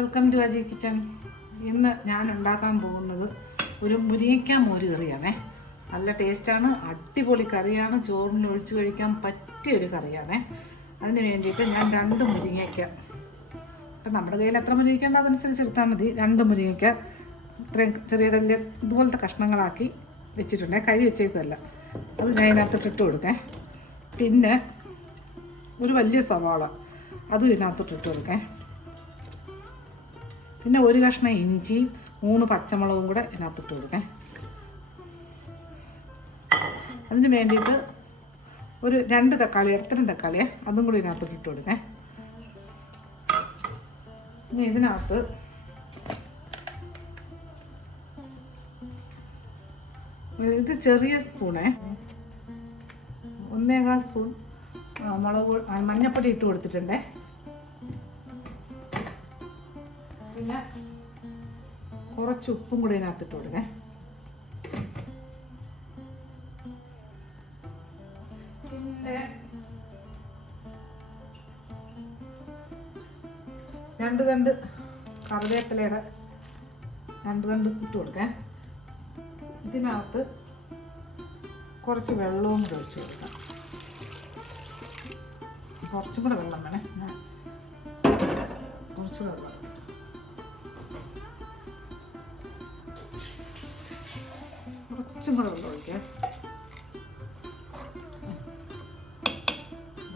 Welcome to Aji kitchen. ഇന്ന് ഞാൻ ഉണ്ടാക്കാൻ പോകുന്നത് ഒരു മുരിങ്ങയ്ക്ക മോര് കറിയാണേ. നല്ല ടേസ്റ്റാണ് അടിപൊളി കറിയാണ്. ചോറിന് ഒഴിച്ച് കഴിക്കാൻ പറ്റിയ ഒരു കറിയാണേ. അതിന് വേണ്ടിയിട്ട് ഞാൻ രണ്ട് മുരിങ്ങയ്ക്ക. ഇപ്പം നമ്മുടെ കയ്യിൽ എത്ര മുരിങ്ങയ്ക്ക ഉണ്ടോ അതനുസരിച്ച് എടുത്താൽ മതി. രണ്ട് മുരിങ്ങയ്ക്ക ഇത്രയും ചെറിയ കല്ല് ഇതുപോലത്തെ കഷ്ണങ്ങളാക്കി വെച്ചിട്ടുണ്ടേ. കഴി വെച്ചേക്കല്ല അത് ഞാൻ ഇതിനകത്ത് ഇട്ട് കൊടുക്കേ. പിന്നെ ഒരു വലിയ സവാള. അതും ഇതിനകത്തോട്ട് ഇട്ട് കൊടുക്കേ. പിന്നെ ഒരു കഷ്ണം ഇഞ്ചി മൂന്ന് പച്ചമുളകും കൂടെ ഇതിനകത്തിട്ട് കൊടുക്കേ. അതിന് വേണ്ടിയിട്ട് ഒരു രണ്ട് തക്കാളി ഇടത്തരം തക്കാളിയെ അതും കൂടി ഇതിനകത്തോട്ട് ഇട്ട് കൊടുക്കേ. ഇനി ഇതിനകത്ത് ഇത് ചെറിയ സ്പൂണേ. ഒന്നേകാൽ സ്പൂൺ മുളക് മഞ്ഞപ്പൊടി ഇട്ട് കൊടുത്തിട്ടുണ്ടേ. പിന്നെ കുറച്ച് ഉപ്പും കൂടി ഇതിനകത്തിട്ട് കൊടുക്കേ. പിന്നെ രണ്ട് തണ്ട് കറിവേപ്പിലയുടെ രണ്ട് തണ്ട് ഇട്ട് കൊടുക്കേ. ഇതിനകത്ത് കുറച്ച് വെള്ളവും കൂടെ ഒഴിച്ചു കൊടുക്കാം. കുറച്ചും കൂടെ വെള്ളം വേണേ. കുറച്ചുകൂടെ വെള്ളം. കുറച്ചും കൂടെ വെള്ളം ഒഴിക്കാം.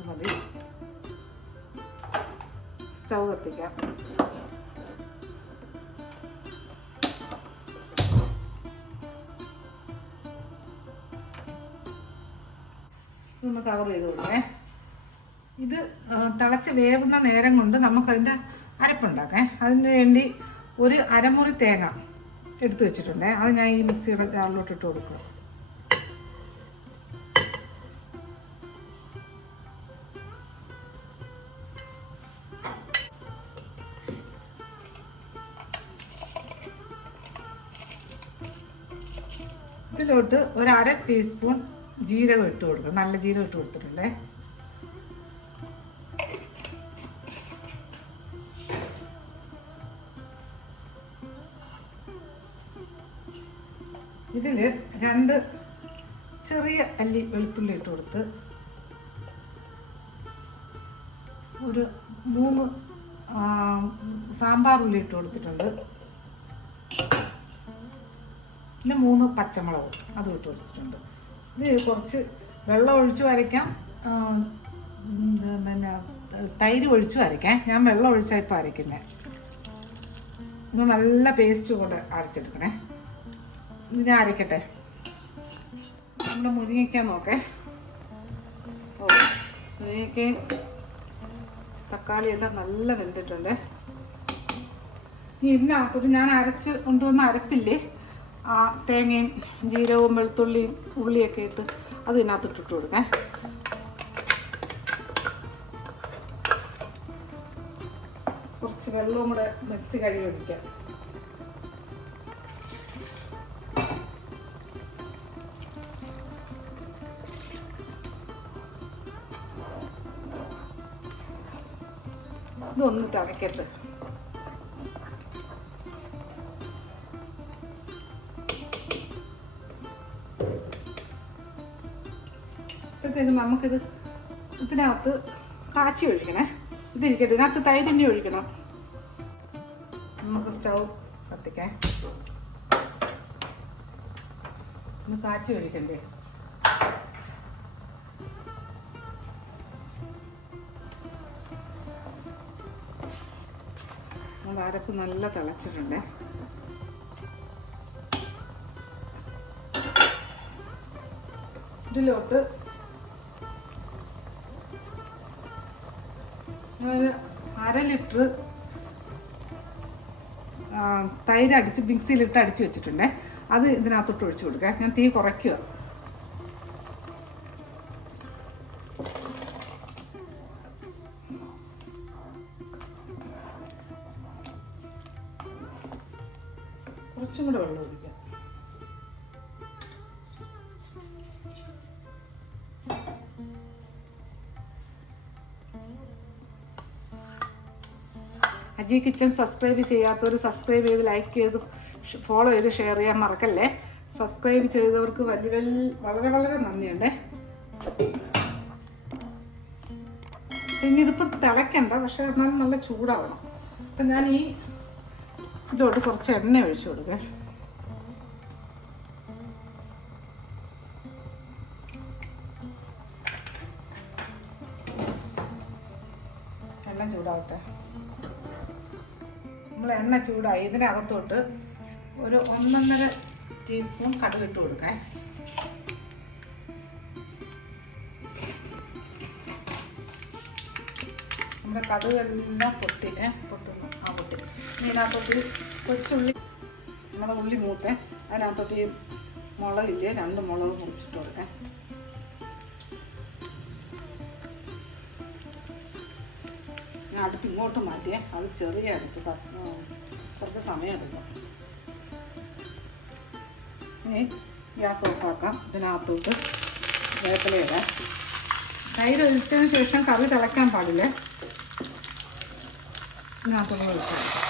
മതി. സ്റ്റൗ കത്തിക്കാം. ഒന്ന് കവർ ചെയ്ത് കൊടുക്കേ. ഇത് തിളച്ച് വേവുന്ന നേരം കൊണ്ട് നമുക്കതിന്റെ അരപ്പുണ്ടാക്കാം. അതിന് വേണ്ടി ഒരു അരമുറി തേങ്ങ എടുത്തു വെച്ചിട്ടുണ്ട്. അത് ഞാൻ ഈ മിക്സിയുടെ ജാറിലോട്ട് ഇട്ട് കൊടുക്കും. ഇതിലോട്ട് ഒരു അര ടീസ്പൂൺ ജീരകം ഇട്ട് കൊടുക്കണം. നല്ല ജീരകം ഇട്ട് കൊടുത്തിട്ടുണ്ടേ. ഇതിൽ രണ്ട് ചെറിയ അല്ലി വെളുത്തുള്ളി ഇട്ട് കൊടുത്ത് ഒരു മൂന്ന് സാമ്പാർ ഉള്ളി ഇട്ട് കൊടുത്തിട്ടുണ്ട്. പിന്നെ മൂന്ന് പച്ചമുളക് അതും ഇട്ട് കൊടുത്തിട്ടുണ്ട്. ഇത് കുറച്ച് വെള്ളം ഒഴിച്ച് വരയ്ക്കാം. പിന്നെ തൈര് ഒഴിച്ചു അരയ്ക്കാം ഞാൻ വെള്ളം ഒഴിച്ചാണ് ഇപ്പോൾ അരയ്ക്കുന്നത് ഇന്ന് നല്ല പേസ്റ്റ് കൊണ്ട് അരച്ചെടുക്കണേ. ഇത് ഞാൻ അരയ്ക്കട്ടെ നമ്മുടെ മുരിങ്ങയ്ക്ക നോക്കേ. ഓ മുരിങ്ങയ്ക്കയും തക്കാളി എല്ലാം നല്ല വെന്തിട്ടുണ്ട്. ഇനി ഇതിനകത്തോട്ട് ഞാൻ അരച്ച് കൊണ്ടുവന്ന അരപ്പില്ലേ ആ തേങ്ങയും ജീരകവും വെളുത്തുള്ളിയും ഉള്ളിയൊക്കെ ഇട്ട് അത് ഇതിനകത്ത് ഇട്ടിട്ട് കൊടുക്കാം. കുറച്ച് വെള്ളവും കൂടെ മിക്സി കഴുകി ഒഴിക്കാം. ഇതൊന്ന് തിളക്കട്ടെ അപ്പോഴത്തേക്കും നമുക്കിത് ഇതിനകത്ത് കാച്ചി ഒഴിക്കണേ. ഇതിരിക്കട്ടെ ഇതിനകത്ത് തൈരിന്റെ ഒഴിക്കണം? നമുക്ക് സ്റ്റൗ കത്തിക്കാൻ ഒന്ന് കാച്ചി ഒഴിക്കണ്ടേ? അരപ്പ് നല്ല തിളച്ചിട്ടുണ്ട്. ഇതിലോട്ട് ഒരു അര ലിറ്റർ തൈര് അടിച്ച് മിക്സിയിലിട്ട് അടിച്ച് വെച്ചിട്ടുണ്ടേ. അത് ഇതിനകത്തോട്ട് ഒഴിച്ചു കൊടുക്കാം. ഞാൻ തീ കുറയ്ക്കുക കുറച്ചും കൂടെ വെള്ളം ഒഴിക്കാം. അജി കിച്ചൺ സബ്സ്ക്രൈബ് ചെയ്യാത്തവർ സബ്സ്ക്രൈബ് ചെയ്ത് ലൈക്ക് ചെയ്ത് ഫോളോ ചെയ്ത് ഷെയർ ചെയ്യാൻ മറക്കല്ലേ? സബ്സ്ക്രൈബ് ചെയ്തവർക്ക് വലിയ വലിയ വളരെ വളരെ നന്ദിയുണ്ട്. പിന്നെ ഇതിപ്പം തിളയ്ക്കണ്ട പക്ഷെ എന്നാലും നല്ല ചൂടാവണം. അപ്പം ഞാൻ ഈ ഇതോട്ട് കുറച്ച് എണ്ണ ഒഴിച്ചു കൊടുക്കേ. എണ്ണ ചൂടാവട്ടെ. നമ്മൾ എണ്ണ ചൂടായി. ഇതിനകത്തോട്ട് ഒരു ഒന്നൊന്നര ടീസ്പൂൺ കടുക് ഇട്ട് കൊടുക്കാൻ നമ്മുടെ കടുകെല്ലാം പൊട്ടി ഇതിനകത്തോട്ട് കൊച്ചുള്ളി നമ്മുടെ ഉള്ളി മൂത്തെ അതിനകത്തോട്ട് ഈ മുളകില്ലേ രണ്ട് മുളക് മുറിച്ചിട്ട് കൊടുക്കാം. ഞാൻ അടുപ്പ് ഇങ്ങോട്ട് മാറ്റിയേ അത് ചെറിയ അടുപ്പ് കുറച്ച് സമയം ഇനി ഗ്യാസ് ഓഫാക്കാം ഇതിനകത്തോട്ട് വേപ്പില ഇടാം. തൈര് ഒഴിച്ചതിന് ശേഷം കറി തിളയ്ക്കാൻ പാടില്ലേ? ഇതിനകത്തോട്ട് ഒഴിക്കാം.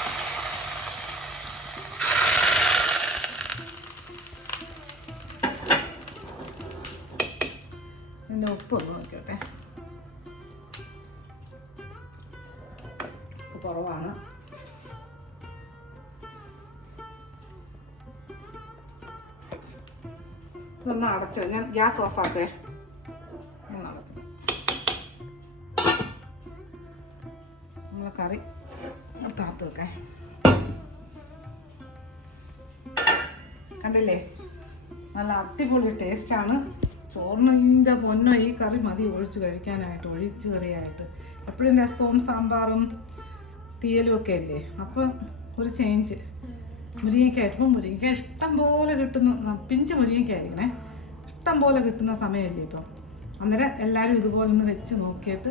കുറവാണ്. ഇതൊന്ന് അടച്ച് ഞാൻ ഗ്യാസ് ഓഫാക്കേ ഒന്ന് അടച്ച്. നമ്മളെ കറി താത്ത് വെക്കേ കണ്ടില്ലേ? നല്ല അടിപൊളി ടേസ്റ്റാണ്. ചോറിന്റെ പൊന്നോ ഈ കറി മതി ഒഴിച്ച് കഴിക്കാനായിട്ട് ഒഴിച്ച് കറിയായിട്ട്. എപ്പോഴും രസവും സാമ്പാറും തീയലും ഒക്കെ അല്ലേ അപ്പം ഒരു ചേഞ്ച് മുരിങ്ങയ്ക്ക ഇപ്പം മുരിങ്ങയ്ക്ക ഇഷ്ടം പോലെ കിട്ടുന്ന പിഞ്ച് മുരിങ്ങയ്ക്ക ആയിരിക്കണേ ഇഷ്ടം പോലെ കിട്ടുന്ന സമയമല്ലേ ഇപ്പം. അന്നേരം എല്ലാവരും ഇതുപോലെ ഒന്ന് വെച്ച് നോക്കിയിട്ട്